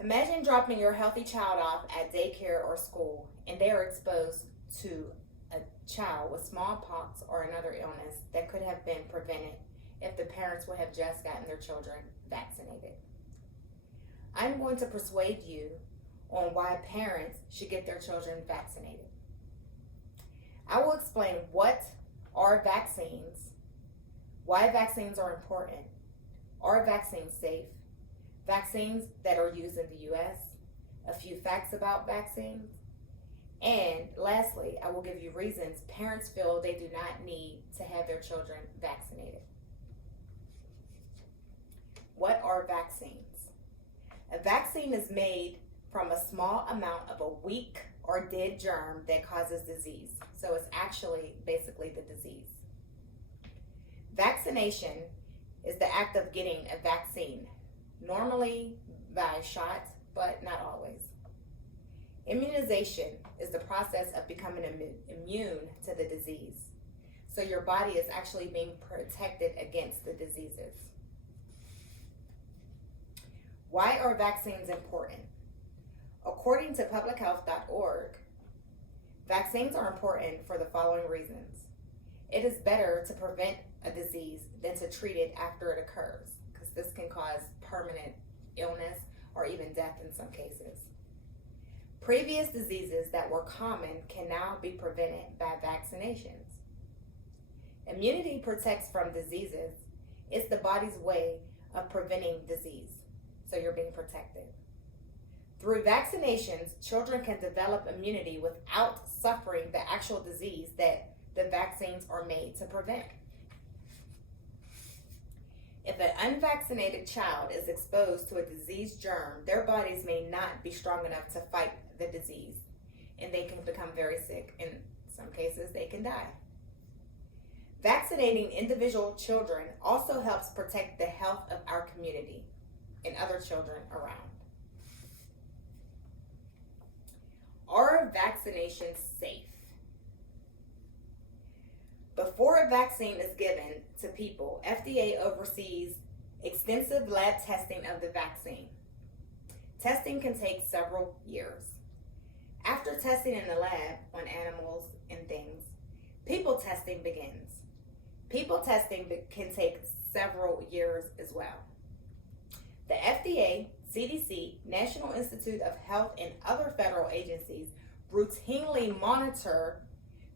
Imagine dropping your healthy child off at daycare or school and they are exposed to a child with smallpox or another illness that could have been prevented if the parents would have just gotten their children vaccinated. I'm going to persuade you on why parents should get their children vaccinated. I will explain what are vaccines, why vaccines are important, are vaccines safe, vaccines that are used in the US, a few facts about vaccines, and lastly, I will give you reasons parents feel they do not need to have their children vaccinated. What are vaccines? A vaccine is made from a small amount of a weak or dead germ that causes disease. So it's actually basically the disease. Vaccination is the act of getting a vaccine, normally by a shot, but not always. Immunization is the process of becoming immune to the disease. So your body is actually being protected against the diseases. Why are vaccines important? According to publichealth.org, vaccines are important for the following reasons. It is better to prevent a disease than to treat it after it occurs, because this can cause permanent illness or even death in some cases. Previous diseases that were common can now be prevented by vaccinations. Immunity protects from diseases. It's the body's way of preventing disease, so you're being protected. Through vaccinations, children can develop immunity without suffering the actual disease that the vaccines are made to prevent. If an unvaccinated child is exposed to a disease germ, their bodies may not be strong enough to fight the disease, and they can become very sick. In some cases, they can die. Vaccinating individual children also helps protect the health of our community and other children around. Are vaccinations safe? Before a vaccine is given to people, FDA oversees extensive lab testing of the vaccine. Testing can take several years. After testing in the lab on animals and things, people testing begins. People testing can take several years as well. The FDA, CDC, National Institute of Health, and other federal agencies routinely monitor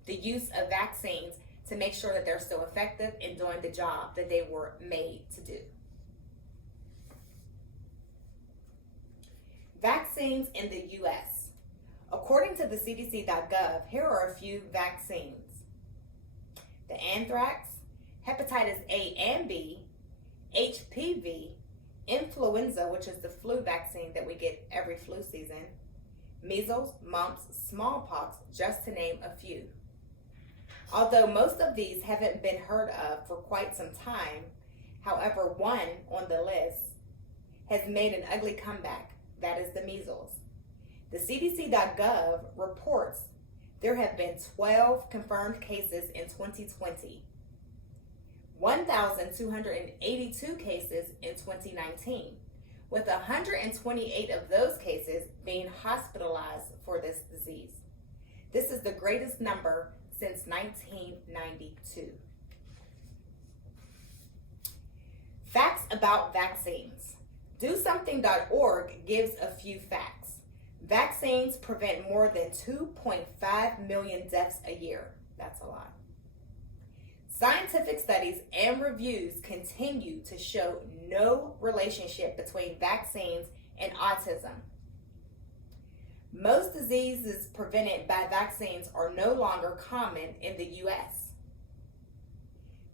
the use of vaccines to make sure that they're still effective in doing the job that they were made to do. Vaccines in the US. According to the CDC.gov, here are a few vaccines. The anthrax, hepatitis A and B, HPV, influenza, which is the flu vaccine that we get every flu season, measles, mumps, smallpox, just to name a few. Although most of these haven't been heard of for quite some time, however, one on the list has made an ugly comeback. That is the measles. The CDC.gov reports there have been 12 confirmed cases in 2020, 1,282 cases in 2019, with 128 of those cases being hospitalized for this disease. This is the greatest number since 1992. Facts about vaccines. DoSomething.org gives a few facts. Vaccines prevent more than 2.5 million deaths a year. That's a lot. Scientific studies and reviews continue to show no relationship between vaccines and autism. Most diseases prevented by vaccines are no longer common in the US.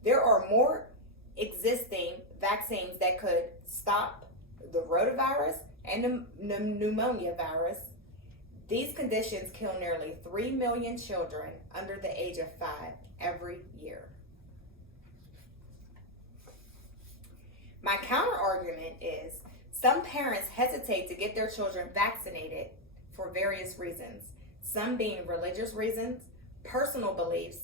There are more existing vaccines that could stop the rotavirus and the pneumonia virus. These conditions kill nearly 3 million children under the age of 5 every year. My counter argument is some parents hesitate to get their children vaccinated for various reasons, some being religious reasons, personal beliefs,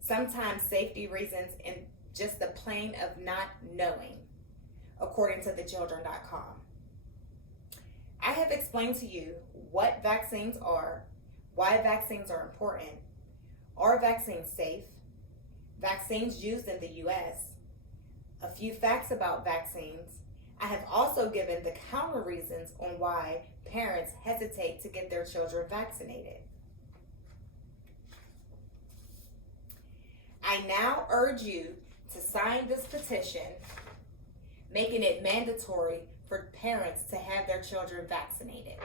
sometimes safety reasons, and just the plain of not knowing, according to thechildren.com. I have explained to you what vaccines are, why vaccines are important, are vaccines safe, vaccines used in the U.S., a few facts about vaccines. I have also given the counter reasons on why parents hesitate to get their children vaccinated. I now urge you to sign this petition, making it mandatory for parents to have their children vaccinated.